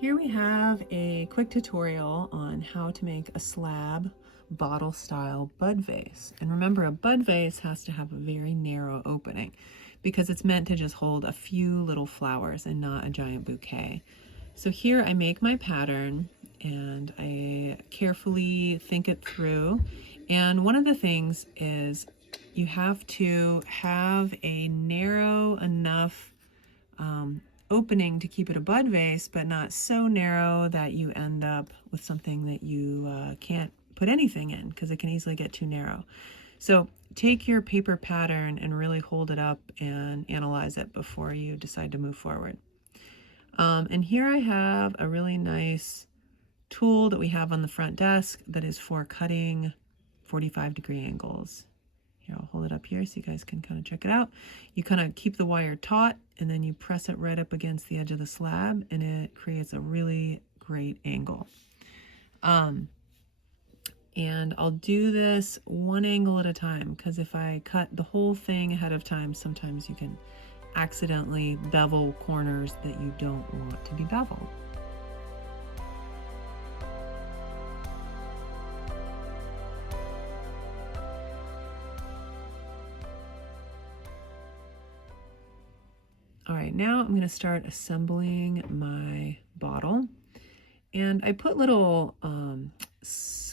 Here we have a quick tutorial on how to make a slab bottle style bud vase. And remember, a bud vase has to have a very narrow opening because it's meant to just hold a few little flowers and not a giant bouquet. So here I make my pattern and I carefully think it through. And one of the things is you have to have a narrow enough opening to keep it a bud vase, but not so narrow that you end up with something that you can't put anything in because it can easily get too narrow. So take your paper pattern and really hold it up and analyze it before you decide to move forward. And here I have a really nice tool that we have on the front desk that is for cutting 45-degree angles. Here, I'll hold it up here so you guys can kind of check it out. You kind of keep the wire taut and then you press it right up against the edge of the slab and it creates a really great angle. And I'll do this one angle at a time because if I cut the whole thing ahead of time, sometimes you can accidentally bevel corners that you don't want to be beveled. All right, now I'm going to start assembling my bottle. And I put little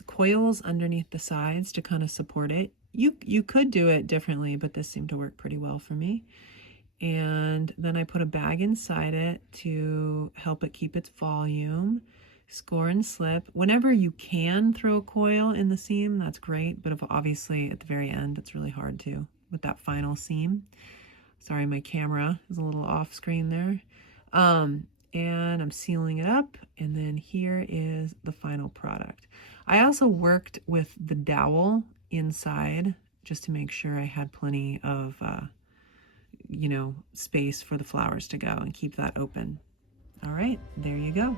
coils underneath the sides to kind of support it. You could do it differently, but this seemed to work pretty well for me. And then I put a bag inside it to help it keep its volume. Score and slip. Whenever you can throw a coil in the seam, that's great, but if obviously at the very end, it's really hard to with that final seam. Sorry, my camera is a little off screen there. And I'm sealing it up, and then here is the final product. I also worked with the dowel inside just to make sure I had plenty of, space for the flowers to go and keep that open. All right, there you go.